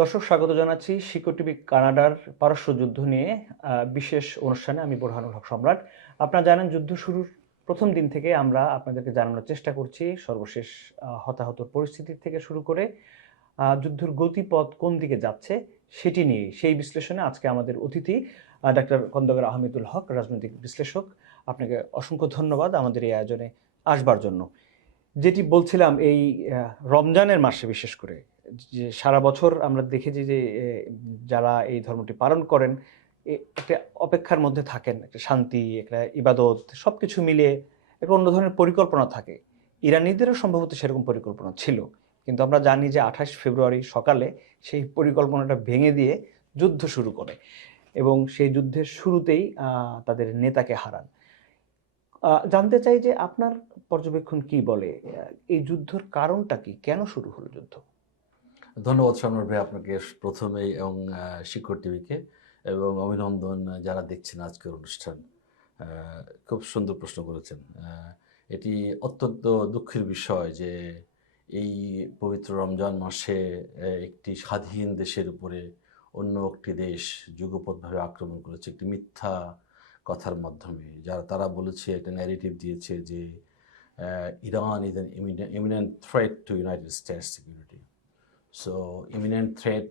দর্শক স্বাগত জানাচ্ছি শিকো টিভি কানাডার পারস্য যুদ্ধ নিয়ে বিশেষ অনুষ্ঠানে। আমি বোরহানুল হক সম্রাট। আপনারা জানেন যুদ্ধ শুরুর প্রথম দিন থেকে আমরা আপনাদেরকে জানানোর চেষ্টা করছি সর্বশেষ হতাহতর পরিস্থিতি থেকে শুরু করে যুদ্ধের গতিপথ কোন দিকে যাচ্ছে সেটি নিয়ে। সেই বিশ্লেষণে আজকে আমাদের অতিথি ডাক্তার খন্দকার আহমেদুল হক, রাজনৈতিক বিশ্লেষক। আপনাকে অসংখ্য ধন্যবাদ আমাদের এই আয়োজনে আসবার জন্য। যেটি বলছিলাম, এই রমজানের মাসে বিশেষ করে যে সারা বছর আমরা দেখেছি যে যারা এই ধর্মটি পালন করেন একটা অপেক্ষার মধ্যে থাকেন, একটা শান্তি, একটা ইবাদত, সবকিছু মিলিয়ে একটা অন্য ধরনের পরিকল্পনা থাকে। ইরানিদেরও সম্ভবত সেরকম পরিকল্পনা ছিল, কিন্তু আমরা জানি যে 28 ফেব্রুয়ারি সকালে সেই পরিকল্পনাটা ভেঙে দিয়ে যুদ্ধ শুরু করে এবং সেই যুদ্ধের শুরুতেই তাদের নেতাকে হারান। জানতে চাই যে আপনার পর্যবেক্ষণ কি বলে, এই যুদ্ধের কারণটা কি, কেন শুরু হলো যুদ্ধ? ধন্যবাদ সম্রাট ভাই আপনাকে প্রথমেই, এবং শিকড় টিভিকে, এবং অভিনন্দন যারা দেখছেন আজকের অনুষ্ঠান। খুব সুন্দর প্রশ্ন করেছেন। এটি অত্যন্ত দুঃখের বিষয় যে এই পবিত্র রমজান মাসে একটি স্বাধীন দেশের উপরে অন্য একটি দেশ যুগপৎভাবে আক্রমণ করেছে একটি মিথ্যা কথার মাধ্যমে। তারা বলেছে, একটা ন্যারেটিভ দিয়েছে যে Iran is an eminent threat to United states security. So eminent threat,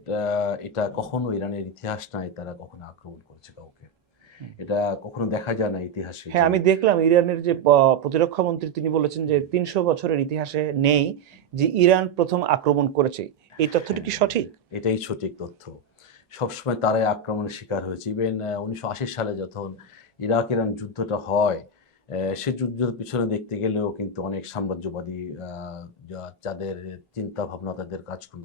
এটা কখনো ইরানের ইতিহাস নাই তারা কখনো আক্রমণ করেছে কাউকে। এটা কখনো দেখা যায় না ইতিহাসে। হ্যাঁ, আমি দেখলাম ইরানের যে প্রতিরক্ষা মন্ত্রী তিনি বলেছেন যে 300 বছরের ইতিহাসে নেই যে ইরান প্রথম আক্রমণ করেছে। এই তথ্যটি কি সঠিক? এটাই সঠিক তথ্য। সবসময় তারাই আক্রমণের শিকার হয়েছে। ইভেন 1980 সালে যখন ইরাক ইরান যুদ্ধটা হয়, সে যুদ্ধের পিছনে দেখতে গেলেও কিন্তু অনেক সাম্রাজ্যবাদী, যাদের চিন্তা ভাবনা, তাদের কাজকর্ম,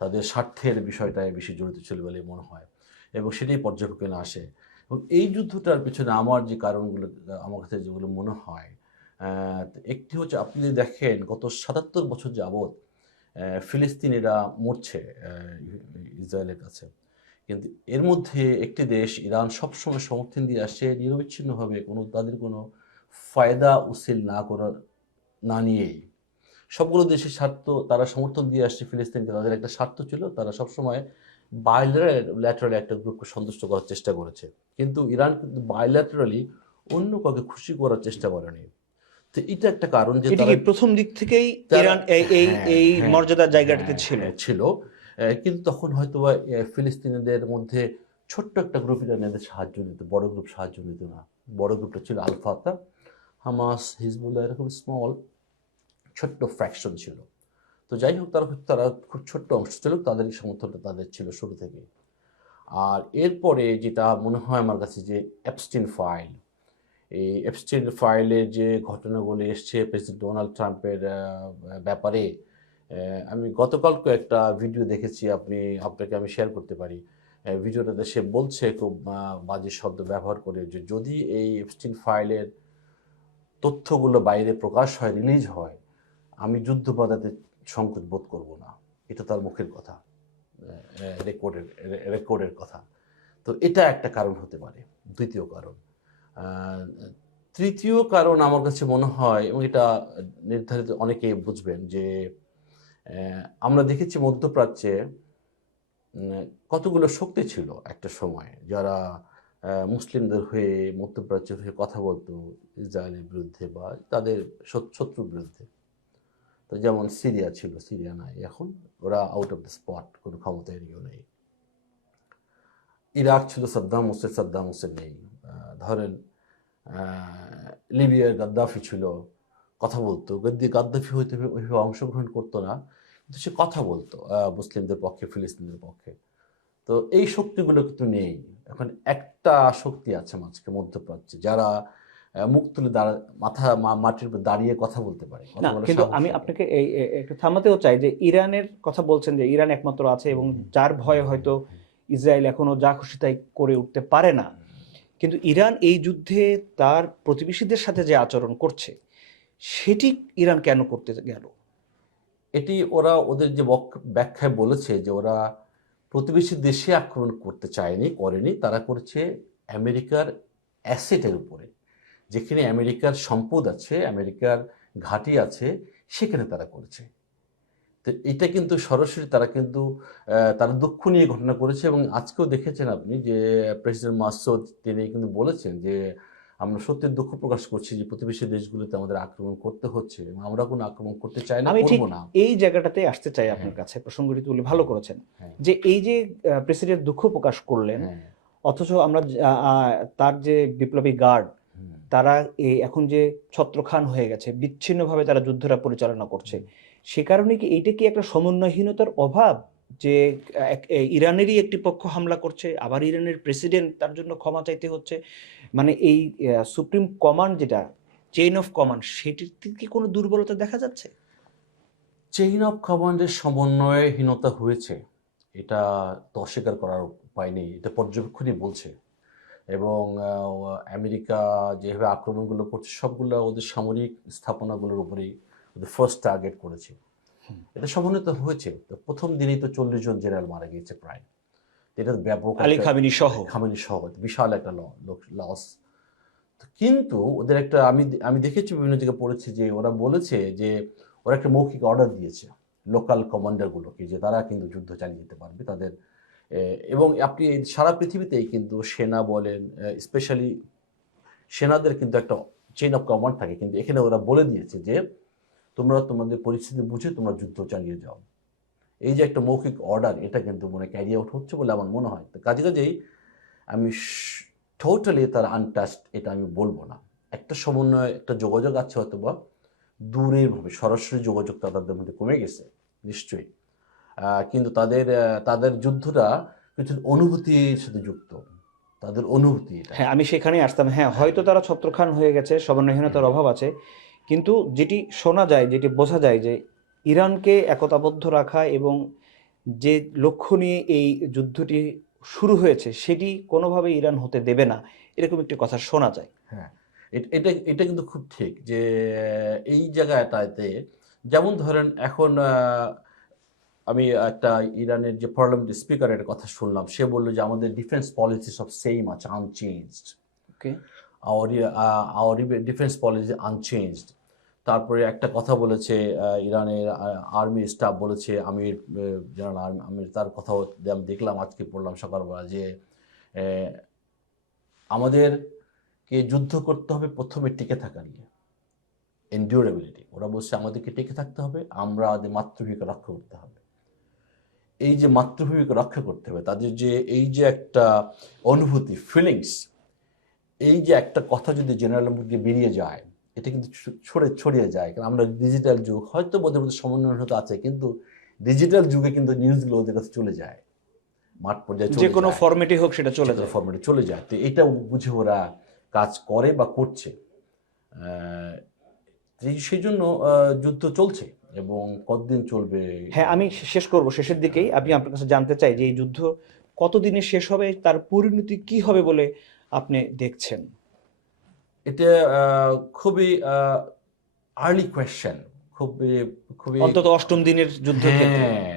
তাদের স্বার্থের বিষয়টায় বেশি জড়িত ছিল বলে মনে হয়, এবং সেটাই পর্যবেক্ষণে আসে। এবং এই যুদ্ধটার পিছনে আমার যে কারণগুলো, আমার কাছে যেগুলো মনে হয়, একটি হচ্ছে, আপনি যদি দেখেন গত 77 বছর যাবৎ ফিলিস্তিনিরা মরছে ইসরায়েলের কাছে, কিন্তু এর মধ্যে একটি দেশ ইরান সবসময় সমর্থন দিয়ে আসছে নিরবিচ্ছিন্নভাবে, তাদের কোনো ফায়দা উসিল না নিয়েই। সবগুলো দেশের স্বার্থ তারা সমর্থন দিয়ে আসছে ফিলিস্তিনকে। তাদের একটা স্বার্থ ছিল, তারা সবসময় বাইল্যাটারালি একটা গ্রুপকে সন্তুষ্ট করার চেষ্টা করেছে, কিন্তু ইরান কিন্তু বাইল্যাটারালি অন্য কাউকে খুশি করার চেষ্টা করেনি। তো এটা একটা কারণ যে এটি তারা কি প্রথম দিক থেকেই ইরান এই এই হ্যাঁ এই হ্যাঁ মর্যাদার জায়গাটাতে হ্যাঁ ছিল? হ্যাঁ ছিল। কিন্তু তখন হয়তোবা ফিলিস্তিনিদের মধ্যে ছোট্ট একটা গ্রুপ ইরানিদের সাহায্য নিত, বড় গ্রুপ সাহায্য নিত না। বড় গ্রুপটা ছিল আল ফাতা, হামাস, হিজবুল্লাহ, এরকম স্মল ছোট্ট ফ্র্যাকশন ছিল। তো যাই হোক, তারা খুব ছোট্ট অংশ ছিল, তাদের সমর্থনটা তাদের ছিল শুরু থেকে। আর এরপরে যেটা মনে হয় আমার কাছে, যে অ্যাপস্টিন ফাইল, এই অ্যাপস্টিন ফাইলে যে ঘটনাগুলো এসছে প্রেসিডেন্ট ডোনাল্ড ট্রাম্পের ব্যাপারে, আমি গতকালকে একটা ভিডিও দেখেছি, আপনাকে আমি শেয়ার করতে পারি। ভিডিওটাতে সে বলছে খুব বাজে শব্দ ব্যবহার করে, যে যদি এই এপস্টিন ফাইলের তথ্যগুলো বাইরে প্রকাশ হয়, রিলিজ হয়, আমি যুদ্ধ বাধাতে সংকোচ বোধ করব না। এটা তার মুখের কথা, রেকর্ডের কথা। তো এটা একটা কারণ হতে পারে। দ্বিতীয় কারণ। তৃতীয় কারণ আমার কাছে মনে হয়, এবং এটা নির্ধারিত অনেকেই বুঝবেন, যে আমরা দেখেছি মধ্যপ্রাচ্যে কতগুলো শক্তি ছিল একটা সময়, যারা মুসলিমদের হয়ে, মধ্যপ্রাচ্যের হয়ে কথা বলতো ইসরায়েলের বিরুদ্ধে বা তাদের শত্রুর বিরুদ্ধে। তো যেমন সিরিয়া ছিল, সিরিয়া নাই এখন, ওরা আউট অফ দ্য স্পট, কোনো ক্ষমতা এরিয়েও নেই। ইরাক ছিল, সাদ্দাম হোসেন নেই। ধরেন লিবিয়ার গাদ্দাফি ছিল, কথা বলতো। গাদ্দাফি হয়তো ওইভাবে অংশগ্রহণ করতো না, কিন্তু সে কথা বলতো মুসলিমদের পক্ষে, ফিলিস্তিনের পক্ষে। তো এই শক্তিগুলো কিন্তু নেই এখন। একটা শক্তি আছে মধ্যপ্রাচ্যে, যারা মুখ তুলে মাটির উপর দাঁড়িয়ে কথা বলতে পারে, কথা না, বলার কিন্তু সাহস আমি রাখে। আপনাকে এই একটু থামাতেও চাই যে ইরানের কথা বলছেন যে ইরান একমাত্র আছে এবং যার ভয়ে হয়তো ইসরায়েল এখনো যা খুশি তাই করে উঠতে পারে না। কিন্তু ইরান এই যুদ্ধে তার প্রতিবেশীদের সাথে যে আচরণ করছে সেটি ইরান কেন করতে গেল? এটি ওরা ওদের যে ব্যাখ্যায় বলেছে, যে ওরা প্রতিবেশী দেশে আক্রমণ করতে করেনি, তারা করেছে আমেরিকার অ্যাসেটের উপরে। যেখানে আমেরিকার সম্পদ আছে, আমেরিকার ঘাঁটি আছে, সেখানে তারা করেছে। তো এটা কিন্তু সরাসরি তারা কিন্তু তারা দুঃখ নিয়ে ঘটনা করেছে, এবং আজকেও দেখেছেন আপনি যে প্রেসিডেন্ট মাসুদ তিনি কিন্তু বলেছেন যে আমরা সত্যি দুঃখ প্রকাশ করছি যে প্রতিবেশী দেশগুলোতে আমাদের আক্রমণ করতে হচ্ছে, এবং আমরা কোনো আক্রমণ করতে চাই না, আমি ঠিক করব না। এই জায়গাটাতে আসতে চাই হ্যাঁ, আপনার কাছে, প্রসঙ্গটি তুলে ভালো করেছেন হ্যাঁ, যে এই যে প্রেসিডেন্ট দুঃখ প্রকাশ করলেন, হ্যাঁ, অথচ আমরা তার যে বিপ্লবী গার্ড হুম, তারা এখন যে ছত্রখান হয়ে গেছে, বিচ্ছিন্নভাবে তারা যুদ্ধটা পরিচালনা করছে, সে কারণে কি এইটা কি একটা সমন্বয়হীনতার অভাব যে ইরানেরই একটি পক্ষ হামলা করছে, আবার ইরানের প্রেসিডেন্ট তার জন্য ক্ষমা চাইতে হচ্ছে, মানে এই সুপ্রিম কমান্ড যেটা চেইন অফ কমান্ড সেটির কি কোনো দুর্বলতা দেখা যাচ্ছে? চেইন অফ কমান্ডের সমন্বয়হীনতা হয়েছে, এটা তো অস্বীকার করার উপায় নেই, এটা পর্যবেক্ষণই বলছে। এবং আমেরিকা যেভাবে আক্রমণগুলো করছে সবগুলো ওদের সামরিক স্থাপনাগুলোর উপরেই ওদের ফার্স্ট টার্গেট করেছে। এটা সমন্বিত হয়েছে। তো প্রথম দিনেই তো 40 জন জেনারেল মারা গিয়েছে প্রায়। এটা ব্যাপক আলী খামেনি সহ। খামেনি সহ বিশাল একটা লস। কিন্তু ওদের একটা আমি আমি দেখেছি, বিভিন্ন জায়গায় পড়েছি যে ওরা বলেছে যে ওরা একটা মৌখিক অর্ডার দিয়েছে লোকাল কমান্ডারগুলোকে যে তারা কিন্তু যুদ্ধ চালিয়ে যেতে পারবে তাদের। এবং আপনি সারা পৃথিবীতেই কিন্তু সেনা বলেন, স্পেশালি সেনাদের কিন্তু একটা চেইন অফ কমান্ড থাকে, কিন্তু এখানে ওরা বলে দিয়েছে যে তোমরা তোমাদের পরিস্থিতি বুঝে তোমরা যুদ্ধ চালিয়ে যাও। এই যে একটা মৌখিক অর্ডার, এটা কিন্তু মনে ক্যারি আউট হচ্ছে বলে আমার মনে হয়। তো কাজেই আমি টোটালি তার আনটাচড এটা আমি বলবো না। একটা সমন্বয়, একটা যোগাযোগ আছে হয়তো বা দূরের ভাবে, সরাসরি যোগাযোগ তাদের মধ্যে কমে গেছে নিশ্চয়ই। কিন্তু তাদের যুদ্ধটা কিছু অনুভূতির সাথে যুক্ত, তাদের অনুভূতি এটা। হ্যাঁ, আমি সেখানেই আসতাম। হ্যাঁ, হয়তো তারা ছত্রখান হয়ে গেছে, সমন্বয়হীনতার অভাব আছে, কিন্তু যেটি শোনা যায়, যেটি বোঝা যায় যে ইরানকে একতাবদ্ধ রাখা এবং যে লক্ষ্য নিয়ে এই যুদ্ধটি শুরু হয়েছে সেটি কোনোভাবে ইরান হতে দেবে না, এরকম একটি কথা শোনা যায়। হ্যাঁ, এটা এটা কিন্তু খুব ঠিক যে এই জায়গাটাতে, যেমন ধরেন এখন আমি একটা ইরানের যে পার্লামেন্ট স্পিকারের কথা শুনলাম, সে বলল যে আমাদের ডিফেন্স পলিসি সব সেম আছে, unchanged. Okay. Our our defence policy unchanged. তারপরে একটা কথা বলেছে ইরানের আর্মি স্টাফ বলেছে, আমির জেনারেল আমির, তার কথাও আমি দেখলাম, আজকে পড়লাম সকালবেলা যে আহ, আমাদেরকে যুদ্ধ করতে হবে প্রথমে টিকে থাকা নিয়ে, এনডিউরেবিলিটি। ওরা বলছে আমাদেরকে টিকে থাকতে হবে, আমরা আমাদের মাতৃভূমিকে রক্ষা করতে হবে। এই যে মাতৃভূমিকে রক্ষা করতে হবে, তাদের যে এই যে একটা অনুভূতি, ফিলিংস, এই যে একটা কথা যদি জেনারেল মধ্যে বেরিয়ে যায়, এটা কিন্তু ছড়িয়ে যায়। কারণ আমরা ডিজিটাল যুগ, হয়তো ওদের মধ্যে সমন্বয় আছে, কিন্তু ডিজিটাল যুগে কিন্তু নিউজগুলো ওদের কাছে চলে যায়, মাঠ পর্যায়ে যে চলে কোনো যায়, ফরম্যাটে হোক সেটা চলে যেকোনো যায়। ফরম্যাটে চলে যায়। তো এটা বুঝে ওরা কাজ করে বা করছে। আহ, সেই জন্য যুদ্ধ চলছে, এবং কতদিন চলবে। হ্যাঁ, আমি শেষ করব, শেষের দিকেই আমি আপনার কাছে জানতে চাই যে এই যুদ্ধ কতদিনে শেষ হবে, তার পরিণতি কি হবে বলে আপনি দেখছেন? এটা খুবই আর্লি কোয়েশ্চেন, খুবই খুবই। অন্তত অষ্টম দিনের যুদ্ধের ক্ষেত্রে। হ্যাঁ,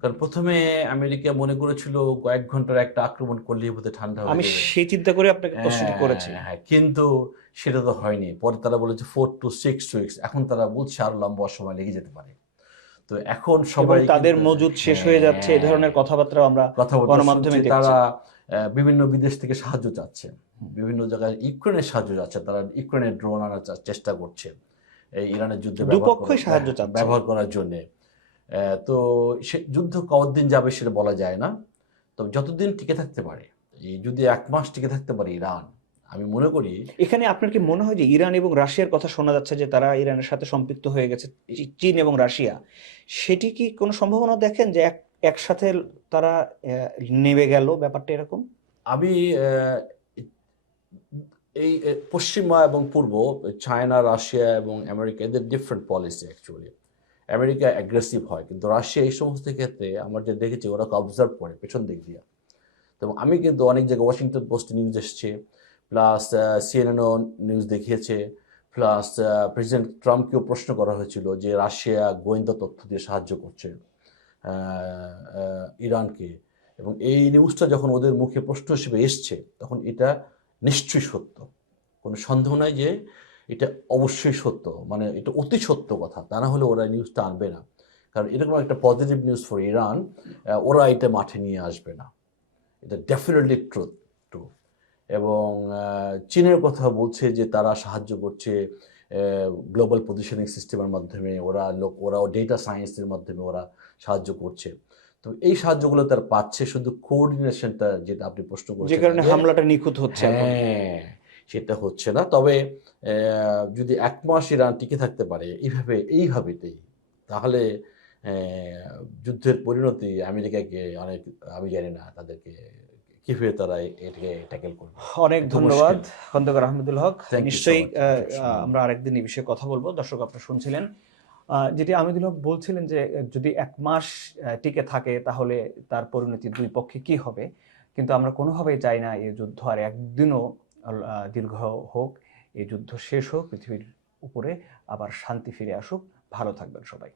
কারণ প্রথমে আমেরিকা মনে করেছিল কয়েক ঘন্টার একটা আক্রমণ করলেই বোধহয় ঠান্ডা হয়ে আমি যাবে। সেই চিন্তা করে আপনাকে প্রশ্নটি করেছি। হ্যাঁ, কিন্তু সেটা তো হয়নি। পরে তারা বলেছে 4 to 6 weeks, এখন তারা বলছে আরো লম্বা সময় লেগে যেতে পারে। তো এখন এবং সবাই তাদের কিন্তু মজুদ শেষ হয়ে যাচ্ছে, এ ধরনের কথাবার্তা আমরা কথাবার্তা গণমাধ্যমে শুনছি। দেখছি। তারা বিভিন্ন বিদেশ থেকে সাহায্য চাচ্ছে, বিভিন্ন জায়গায় ইউক্রেনের সাহায্য চাচ্ছে, তারা ইউক্রেনের ড্রোন আনার চেষ্টা করছে এই ইরানের যুদ্ধে দুপক্ষই সাহায্য চাচ্ছে। ব্যবহার করার জন্য। তো সে যুদ্ধ কতদিন যাবে সেটা বলা যায় না, তবে যতদিন টিকে থাকতে পারে, এই যদি 1 মাস টিকে থাকতে পারে ইরান, আমি মনে করি। এখানে আপনার কি মনে হয় যে ইরান এবং রাশিয়ার কথা শোনা যাচ্ছে যে তারা ইরানের সাথে সম্পৃক্ত হয়ে গেছে, চীন এবং রাশিয়া, সেটি কি কোনো সম্ভাবনা দেখেন যে একসাথে তারা নেমে গেল, ব্যাপারটা এরকম? আমি এই পশ্চিমা এবং পূর্ব, চায়না, রাশিয়া এবং আমেরিকা, এদের different policy actually. America aggressive হয়, কিন্তু রাশিয়া এই সমস্ত ক্ষেত্রে আমরা যে দেখেছি ওরা অবজার্ভ করে পেছন দিক দিয়ে। তো আমি কিন্তু অনেক জায়গায় ওয়াশিংটন পোস্টে নিউজ এসছে, প্লাস সিএনএনও নিউজ দেখিয়েছে, প্লাস প্রেসিডেন্ট ট্রাম্পকেও প্রশ্ন করা হয়েছিল যে রাশিয়া গোয়েন্দা তথ্য দিয়ে সাহায্য করছে ইরানকে। এবং এই নিউজটা যখন ওদের মুখে প্রশ্ন হিসেবে এসছে, তখন এটা নিশ্চয়ই সত্য, কোনো সন্দেহ নাই যে এটা অবশ্যই সত্য, মানে এটা অতি সত্য কথা, তা না হলে ওরা নিউজটা আনবে না। কারণ এরকম একটা পজিটিভ নিউজ ফর ইরান, ওরা এটা মাঠে নিয়ে আসবে না, এটা ডেফিনেটলি ট্রু। এবং চীনের কথা বলছে যে তারা সাহায্য করছে গ্লোবাল পজিশনিং সিস্টেমের মাধ্যমে, ওরা ডেটা সায়েন্সের মাধ্যমে ওরা সাহায্য করছে। তো এই সাহায্যগুলো তারা পাচ্ছে, শুধু কোঅর্ডিনেশনটা যেটা আপনি প্রশ্ন যে করেছেন কারণে আগে, হামলাটা নিখুঁত হচ্ছে এখন। হ্যাঁ সেটা হচ্ছে না। তবে যদি 1 মাস ইরান টিকে থাকতে পারে এইভাবেতেই, তাহলে যুদ্ধের পরিণতি আমেরিকাকে অনেক, আমি জানি না তাদেরকে কিভাবে তারা এটাকে ট্যাকেল করবে। অনেক একটু ধন্যবাদ মুশকিল। খন্দকার আহমেদুল হক। Thank you so নিশ্চয়ই much. সবসময়। আমরা আরেকদিন এই বিষয়ে কথা বলবো। দর্শক আপনারা শুনছিলেন যেটি আহমেদুল হক বলছিলেন যে যদি 1 মাস টিকে থাকে তাহলে তার পরিণতি দুই পক্ষে কি হবে, কিন্তু আমরা কোনোভাবেই চাই না এই যুদ্ধ আর একদিনও দীর্ঘ হোক। এই যুদ্ধ শেষ হোক, পৃথিবীর উপরে আবার শান্তি ফিরে আসুক। ভালো থাকবেন সবাই।